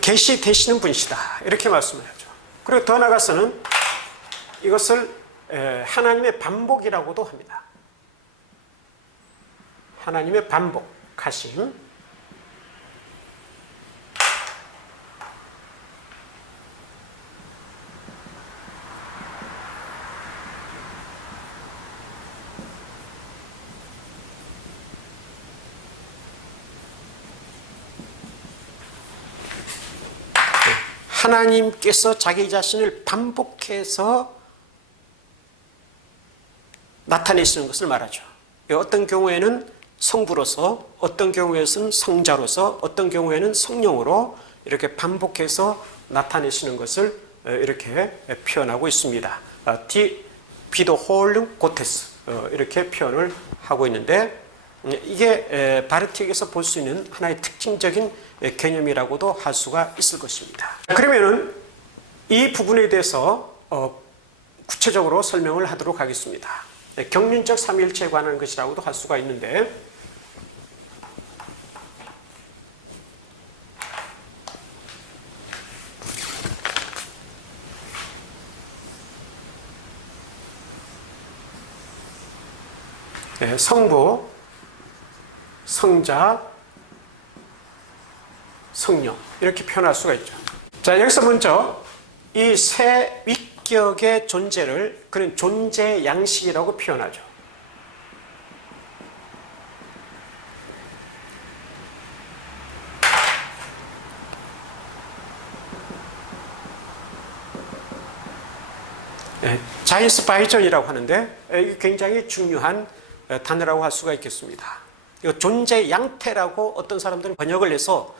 계시되시는 분이시다. 이렇게 말씀을 하죠. 그리고 더 나아가서는 이것을 하나님의 반복이라고도 합니다. 하나님의 반복하심. 하나님께서 자기 자신을 반복해서 나타내시는 것을 말하죠. 어떤 경우에는 성부로서, 어떤 경우에는 성자로서, 어떤 경우에는 성령으로 이렇게 반복해서 나타내시는 것을 이렇게 표현하고 있습니다. 디 비도홀름 고테스 이렇게 표현을 하고 있는데 이게 바르틱에서 볼 수 있는 하나의 특징적인 개념이라고도 할 수가 있을 것입니다. 그러면은 이 부분에 대해서 구체적으로 설명을 하도록 하겠습니다. 경륜적 삼위일체에 관한 것이라고도 할 수가 있는데 성부, 성자, 성령 이렇게 표현할 수가 있죠. 자, 여기서 먼저 이 세 위격의 존재를 그는 존재 양식이라고 표현하죠. 자이언스 바이전이라고 하는데 이게 굉장히 중요한 단어라고 할 수가 있겠습니다. 이거 존재 양태라고 어떤 사람들은 번역을 해서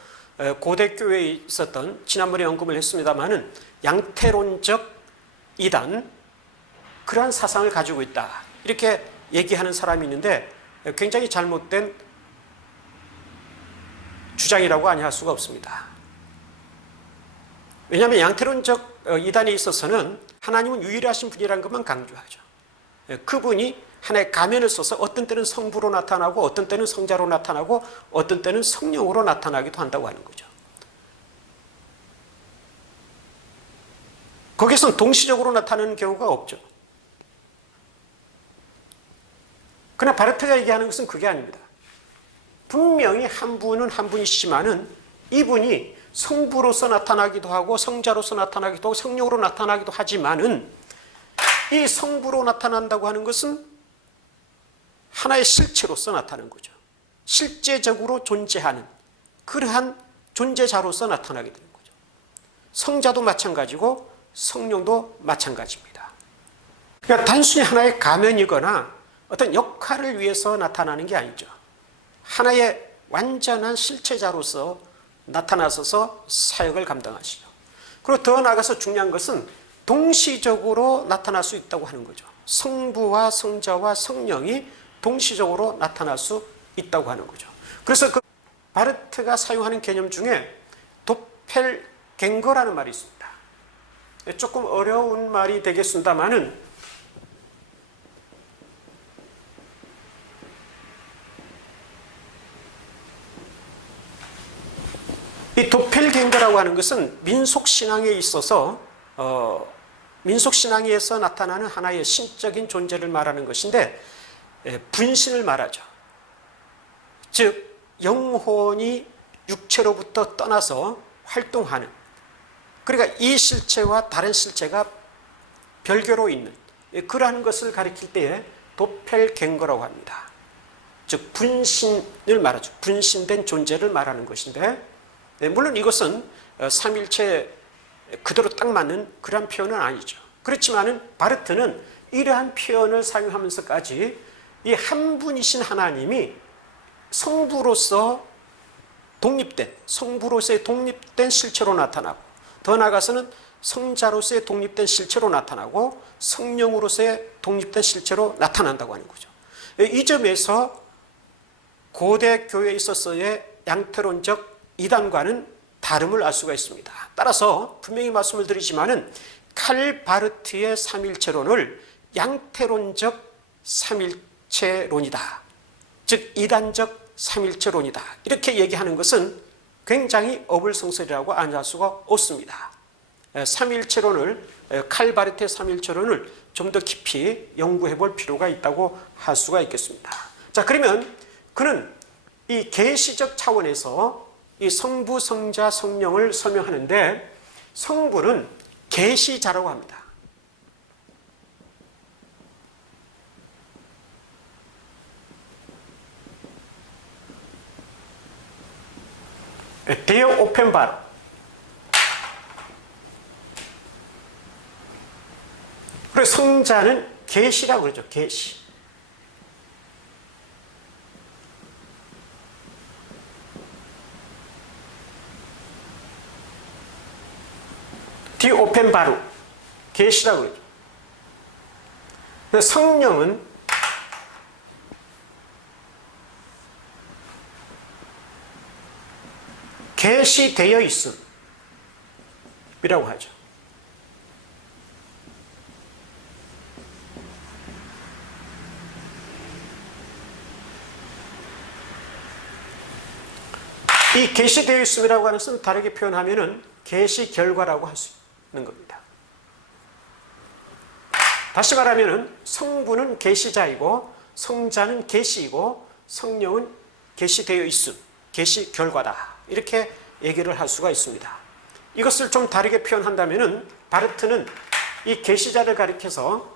고대 교회에 있었던, 지난번에 언급을 했습니다마는 양태론적 이단, 그러한 사상을 가지고 있다 이렇게 얘기하는 사람이 있는데 굉장히 잘못된 주장이라고 아니할 수가 없습니다. 왜냐하면 양태론적 이단에 있어서는 하나님은 유일하신 분이라는 것만 강조하죠. 그분이 하나의 가면을 써서 어떤 때는 성부로 나타나고 어떤 때는 성자로 나타나고 어떤 때는 성령으로 나타나기도 한다고 하는 거죠. 거기서는 동시적으로 나타나는 경우가 없죠. 그러나 바르트가 얘기하는 것은 그게 아닙니다. 분명히 한 분은 한 분이시지만은 이분이 성부로서 나타나기도 하고 성자로서 나타나기도 하고 성령으로 나타나기도 하지만은 이 성부로 나타난다고 하는 것은 하나의 실체로서 나타나는 거죠. 실제적으로 존재하는 그러한 존재자로서 나타나게 되는 거죠. 성자도 마찬가지고 성령도 마찬가지입니다. 그러니까 단순히 하나의 가면이거나 어떤 역할을 위해서 나타나는 게 아니죠. 하나의 완전한 실체자로서 나타나셔서 사역을 감당하시죠. 그리고 더 나아가서 중요한 것은 동시적으로 나타날 수 있다고 하는 거죠. 성부와 성자와 성령이 동시적으로 나타날 수 있다고 하는 거죠. 그래서 그 바르트가 사용하는 개념 중에 도펠갱거라는 말이 있습니다. 조금 어려운 말이 되겠습니다만은 이 도펠갱거라고 하는 것은 민속신앙에 있어서 민속신앙에서 나타나는 하나의 신적인 존재를 말하는 것인데 분신을 말하죠. 즉 영혼이 육체로부터 떠나서 활동하는, 그러니까 이 실체와 다른 실체가 별개로 있는 그러한 것을 가리킬 때에 도펠갱거라고 합니다. 즉 분신을 말하죠. 분신된 존재를 말하는 것인데 물론 이것은 삼일체 그대로 딱 맞는 그런 표현은 아니죠. 그렇지만은 바르트는 이러한 표현을 사용하면서까지 이 한 분이신 하나님이 성부로서 독립된, 성부로서의 독립된 실체로 나타나고 더 나아가서는 성자로서의 독립된 실체로 나타나고 성령으로서의 독립된 실체로 나타난다고 하는 거죠. 이 점에서 고대 교회에 있어서의 양태론적 이단과는 다름을 알 수가 있습니다. 따라서 분명히 말씀을 드리지만은 칼 바르트의 삼일체론을 양태론적 삼일체론이다. 즉 이단적 삼일체론이다. 이렇게 얘기하는 것은 굉장히 어불성설이라고 안 수가 없습니다. 삼일체론을 칼 바르트의 삼일체론을 좀 더 깊이 연구해 볼 필요가 있다고 할 수가 있겠습니다. 자, 그러면 그는 이 계시적 차원에서 이 성부, 성자, 성령을 설명하는데 성부는 계시자라고 합니다. 데어 오펜바로. 그리고 성자는 계시라고 그러죠. 계시. 디 오펜바루. 계시라고 그러죠. 성령은 계시되어 있음이라고 하죠. 이 계시되어 있음이라고 하는 것은 다르게 표현하면은 계시 결과라고 할 수 있는 겁니다. 다시 말하면은 성부는 계시자이고 성자는 계시이고 성령은 계시되어 있음, 계시 결과다. 이렇게 얘기를 할 수가 있습니다. 이것을 좀 다르게 표현한다면은 바르트는 이 계시자를 가리켜서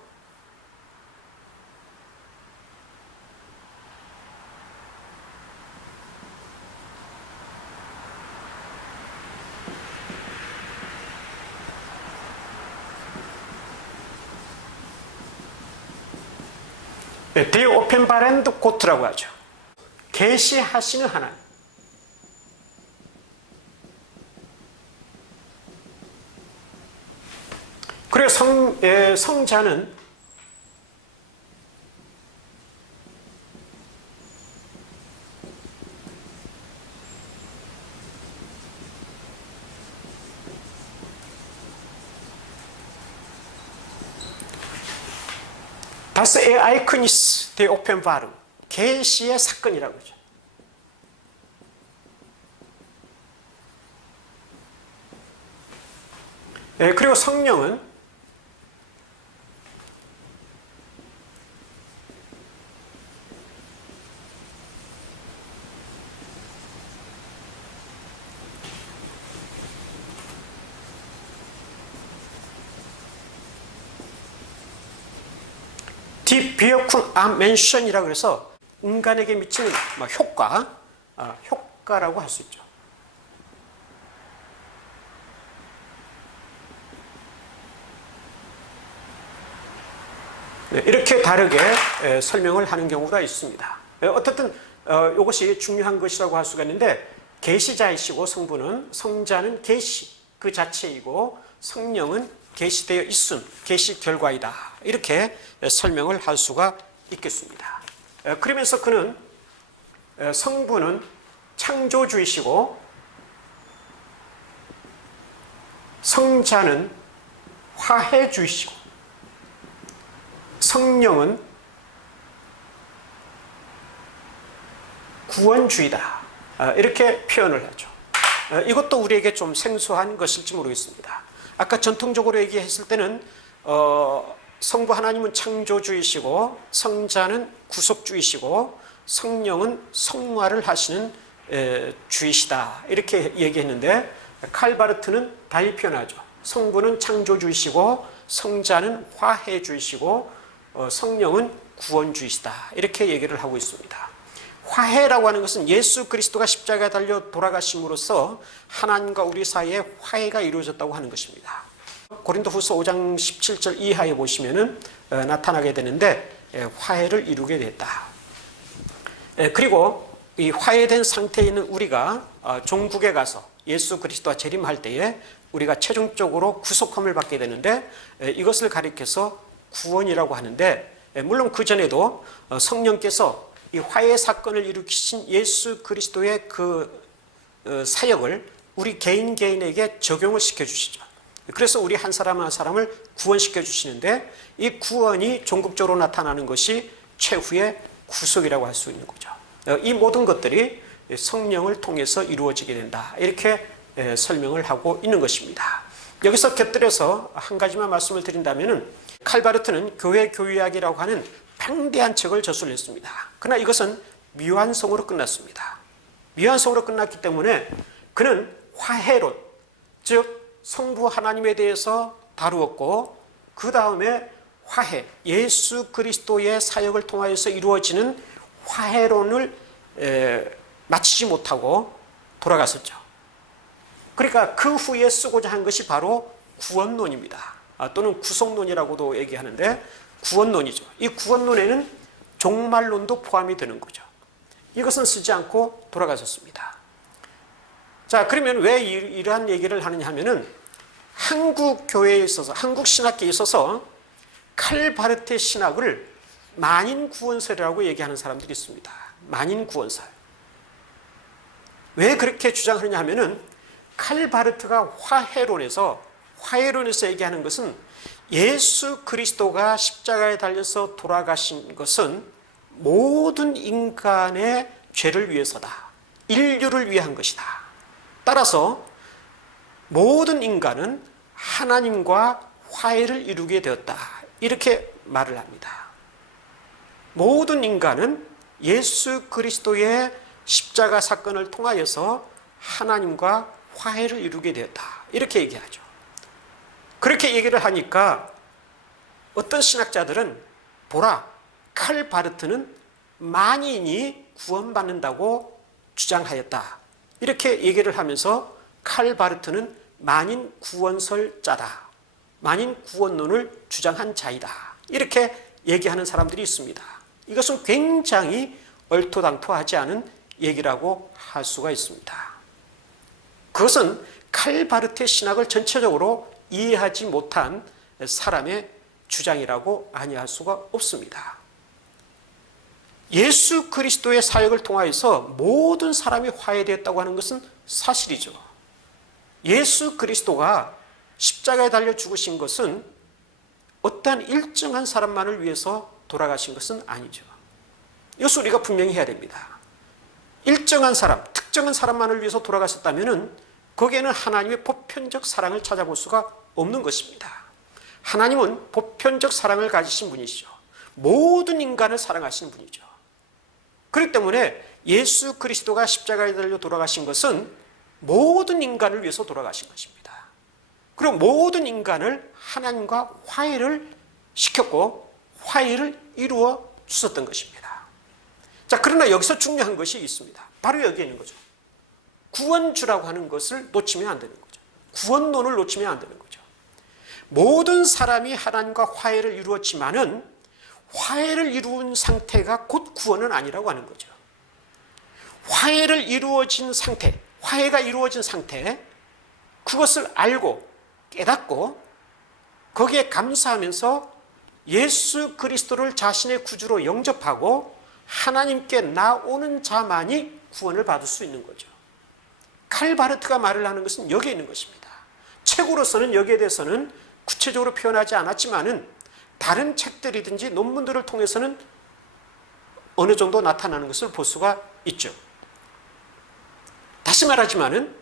데 오펜바렌드 고트라고 하죠. 계시하시는 하나님. 그리고 성자는 Das Ereignis der Offenbarung, 계시의 사건이라고 하죠. 그리고 성령은 Die Wirkung am Menschen이라고 해서 인간에게 미치는 효과라고 할 수 있죠. 이렇게 다르게 설명을 하는 경우가 있습니다. 어떻든 이것이 중요한 것이라고 할 수가 있는데, 계시자이시고 성부는, 성자는 계시 그 자체이고 성령은 계시되어 있음, 계시 결과이다, 이렇게 설명을 할 수가 있겠습니다. 그러면서 그는, 성부는 창조주이시고 성자는 화해주이시고 성령은 구원주의다, 이렇게 표현을 하죠. 이것도 우리에게 좀 생소한 것일지 모르겠습니다. 아까 전통적으로 얘기했을 때는 성부 하나님은 창조주이시고 성자는 구속주이시고 성령은 성화를 하시는 주이시다, 이렇게 얘기했는데, 칼바르트는 달리 표현하죠. 성부는 창조주이시고 성자는 화해주이시고 성령은 구원주이시다, 이렇게 얘기를 하고 있습니다. 화해라고 하는 것은 예수 그리스도가 십자가에 달려 돌아가심으로써 하나님과 우리 사이에 화해가 이루어졌다고 하는 것입니다. 고린도후서 5장 17절 이하에 보시면은 나타나게 되는데, 화해를 이루게 됐다. 그리고 이 화해된 상태에 있는 우리가 종국에 가서 예수 그리스도와 재림할 때에 우리가 최종적으로 구속함을 받게 되는데, 이것을 가리켜서 구원이라고 하는데, 물론 그 전에도 성령께서 이 화해 사건을 일으키신 예수 그리스도의 그 사역을 우리 개인에게 적용을 시켜주시죠. 그래서 우리 한 사람 한 사람을 구원시켜 주시는데, 이 구원이 종국적으로 나타나는 것이 최후의 구속이라고 할 수 있는 거죠. 이 모든 것들이 성령을 통해서 이루어지게 된다, 이렇게 설명을 하고 있는 것입니다. 여기서 곁들여서 한 가지만 말씀을 드린다면, 칼바르트는 교회 교리학이라고 하는 팽대한 책을 저술했습니다. 그러나 이것은 미완성으로 끝났습니다. 미완성으로 끝났기 때문에 그는 화해론, 즉 성부 하나님에 대해서 다루었고, 그 다음에 화해, 예수 그리스도의 사역을 통하여서 이루어지는 화해론을 마치지 못하고 돌아갔었죠. 그러니까 그 후에 쓰고자 한 것이 바로 구원론입니다. 또는 구속론이라고도 얘기하는데, 구원론이죠. 이 구원론에는 종말론도 포함이 되는 거죠. 이것은 쓰지 않고 돌아가셨습니다. 자, 그러면 왜 이러한 얘기를 하느냐 하면은, 한국 교회에 있어서, 한국 신학계에 있어서 칼바르트의 신학을 만인 구원설이라고 얘기하는 사람들이 있습니다. 만인 구원설. 왜 그렇게 주장하느냐 하면은, 칼바르트가 화해론에서 얘기하는 것은, 예수 그리스도가 십자가에 달려서 돌아가신 것은 모든 인간의 죄를 위해서다, 인류를 위한 것이다. 따라서 모든 인간은 하나님과 화해를 이루게 되었다, 이렇게 말을 합니다. 모든 인간은 예수 그리스도의 십자가 사건을 통하여서 하나님과 화해를 이루게 되었다, 이렇게 얘기하죠. 그렇게 얘기를 하니까 어떤 신학자들은, 보라, 칼바르트는 만인이 구원받는다고 주장하였다, 이렇게 얘기를 하면서 칼바르트는 만인 구원설자다, 만인 구원론을 주장한 자이다, 이렇게 얘기하는 사람들이 있습니다. 이것은 굉장히 얼토당토하지 않은 얘기라고 할 수가 있습니다. 그것은 칼바르트의 신학을 전체적으로 이해하지 못한 사람의 주장이라고 아니할 수가 없습니다. 예수 그리스도의 사역을 통하여서 모든 사람이 화해되었다고 하는 것은 사실이죠. 예수 그리스도가 십자가에 달려 죽으신 것은 어떠한 일정한 사람만을 위해서 돌아가신 것은 아니죠. 이것을 우리가 분명히 해야 됩니다. 일정한 사람, 특정한 사람만을 위해서 돌아가셨다면 거기에는 하나님의 보편적 사랑을 찾아볼 수가 없는 것입니다. 하나님은 보편적 사랑을 가지신 분이시죠. 모든 인간을 사랑하시는 분이죠. 그렇기 때문에 예수 그리스도가 십자가에 달려 돌아가신 것은 모든 인간을 위해서 돌아가신 것입니다. 그리고 모든 인간을 하나님과 화해를 시켰고 화해를 이루어 주셨던 것입니다. 자, 그러나 여기서 중요한 것이 있습니다. 바로 여기에 있는 거죠. 구원주라고 하는 것을 놓치면 안 되는 거죠. 구원론을 놓치면 안 되는 거죠. 모든 사람이 하나님과 화해를 이루었지만은 화해를 이루은 상태가 곧 구원은 아니라고 하는 거죠. 화해를 이루어진 상태, 화해가 이루어진 상태, 그것을 알고 깨닫고 거기에 감사하면서 예수 그리스도를 자신의 구주로 영접하고 하나님께 나오는 자만이 구원을 받을 수 있는 거죠. 칼바르트가 말을 하는 것은 여기에 있는 것입니다. 책으로서는 여기에 대해서는 구체적으로 표현하지 않았지만은 다른 책들이든지 논문들을 통해서는 어느 정도 나타나는 것을 볼 수가 있죠. 다시 말하지만은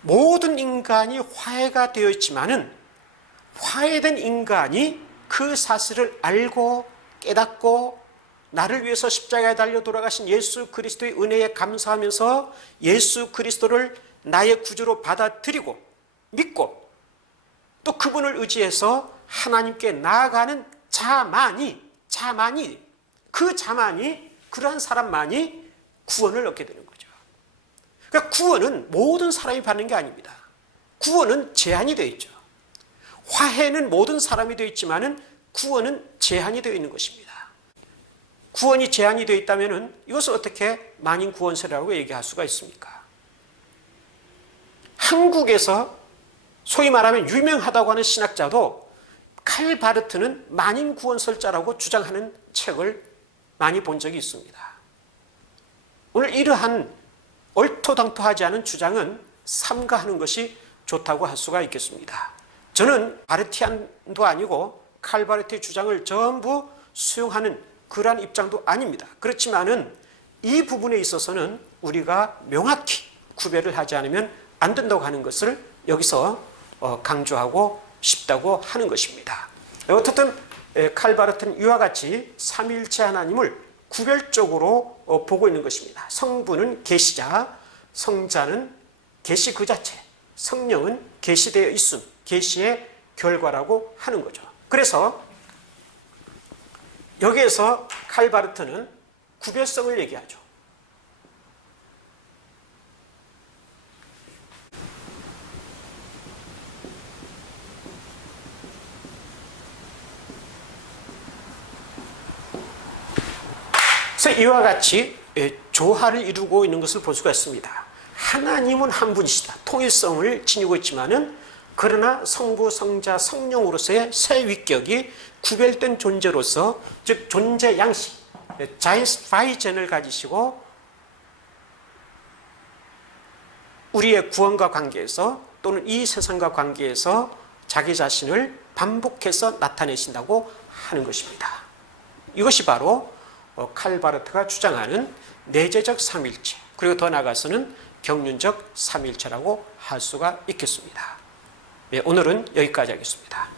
모든 인간이 화해가 되어 있지만은 화해된 인간이 그 사실을 알고 깨닫고 나를 위해서 십자가에 달려 돌아가신 예수 그리스도의 은혜에 감사하면서 예수 그리스도를 나의 구주로 받아들이고 믿고 또 그분을 의지해서 하나님께 나아가는 자만이 그러한 사람만이 구원을 얻게 되는 거죠. 그러니까 구원은 모든 사람이 받는 게 아닙니다. 구원은 제한이 되어 있죠. 화해는 모든 사람이 되어 있지만은 구원은 제한이 되어 있는 것입니다. 구원이 제한이 되어 있다면은 이것을 어떻게 만인 구원세라고 얘기할 수가 있습니까? 한국에서 소위 말하면 유명하다고 하는 신학자도 칼바르트는 만인 구원설자라고 주장하는 책을 많이 본 적이 있습니다. 오늘 이러한 얼토당토하지 않은 주장은 삼가하는 것이 좋다고 할 수가 있겠습니다. 저는 바르티안도 아니고 칼바르트의 주장을 전부 수용하는 그러한 입장도 아닙니다. 그렇지만은 이 부분에 있어서는 우리가 명확히 구별을 하지 않으면 안 된다고 하는 것을 여기서 강조하고 싶다고 하는 것입니다. 어쨌든 칼바르트는 이와 같이 삼위일체 하나님을 구별적으로 보고 있는 것입니다. 성부는 계시자, 성자는 계시 그 자체, 성령은 계시되어 있음, 계시의 결과라고 하는 거죠. 그래서 여기에서 칼바르트는 구별성을 얘기하죠. 그래서 이와 같이 조화를 이루고 있는 것을 볼 수가 있습니다. 하나님은 한 분이시다. 통일성을 지니고 있지만은 그러나 성부, 성자, 성령으로서의 세 위격이 구별된 존재로서 즉 존재 양식, 자이스파이젠을 가지시고 우리의 구원과 관계에서 또는 이 세상과 관계에서 자기 자신을 반복해서 나타내신다고 하는 것입니다. 이것이 바로 칼바르트가 주장하는 내재적 삼일체, 그리고 더 나아가서는 경륜적 삼일체라고 할 수가 있겠습니다. 오늘은 여기까지 하겠습니다.